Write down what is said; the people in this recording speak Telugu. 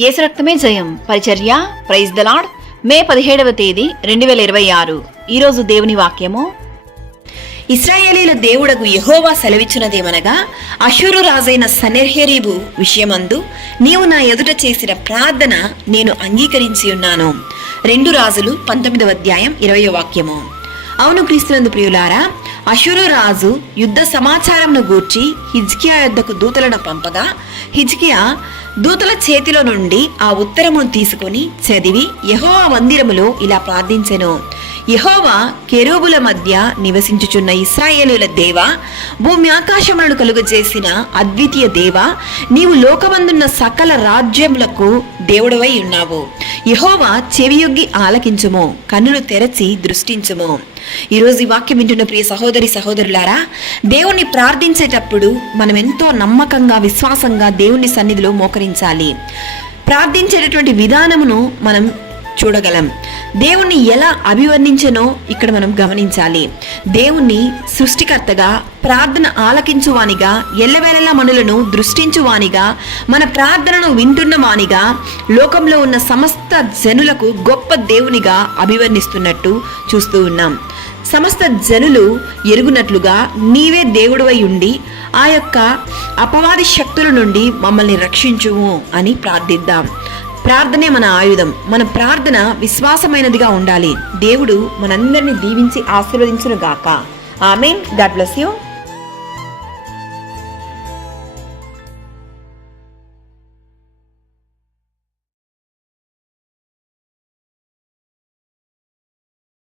యేసు రక్తమే జయం పరిచర్య ప్రైజ్ ద లార్డ్. మే 17వ తేదీ 2026. ఈరోజు దేవుని వాక్యము. ఇశ్రాయేలీల దేవుడగు యెహోవా సెలవిచ్చినదేమనగా, అషూరు రాజైన సన్హెరీబు విషయమందు నీవు నా ఎదుట చేసిన ప్రార్థన నేను అంగీకరించి ఉన్నాను. 2 రాజులు 19వ అధ్యాయం 20వ వాక్యము. అవును క్రీస్తునందు ప్రియులారా, అషూరు రాజు యుద్ధ సమాచారంను గూర్చి హిజ్కియా యొద్దకు దూతలను పంపగా, హిజ్కియా దూతల చేతిలో నుండి ఆ ఉత్తరమును తీసుకొని చదివి యెహోవా మందిరములో ఇలా ప్రార్థించెను. యెహోవా కెరూబుల మధ్య నివసించుచున్న ఇశ్రాయేలీయుల దేవా, భూమి ఆకాశములను కలుగజేసిన అద్వితీయ దేవా, నీవు లోకమందున్న సకల రాజ్యములకు దేవుడవై ఉన్నావు. యెహోవా చెవియొగ్గి ఆలకించుము, కన్నులు తెరచి దృష్టించుము. ఈరోజు ఈ వాక్యం వింటున్న ప్రియ సహోదరి సహోదరులారా, దేవుణ్ణి ప్రార్థించేటప్పుడు మనం ఎంతో నమ్మకంగా విశ్వాసంగా దేవుని సన్నిధిలో మోకరించాలి. ప్రార్థించేటటువంటి విధానమును మనం చూడగలం. దేవుణ్ణి ఎలా అభివర్ణించనో ఇక్కడ మనం గమనించాలి. దేవుణ్ణి సృష్టికర్తగా, ప్రార్థన ఆలకించువానిగా, ఎల్లవేళలా మనులను దృష్టించువానిగా, మన ప్రార్థనను వింటున్నవానిగా, లోకంలో ఉన్న సమస్త జనులకు గొప్ప దేవునిగా అభివర్ణిస్తున్నట్టు చూస్తూ ఉన్నాం. సమస్త జనులు ఎరుగునట్లుగా నీవే దేవుడివై ఉండి ఆ యొక్క అపవాది శక్తుల నుండి మమ్మల్ని రక్షించుము అని ప్రార్థిద్దాం. ప్రార్థనే మన ఆయుధం. మన ప్రార్థన విశ్వాసమైనదిగా ఉండాలి. దేవుడు మనందరినీ దీవించి ఆశీర్వదించును గాక. ఆమేన్. God bless you.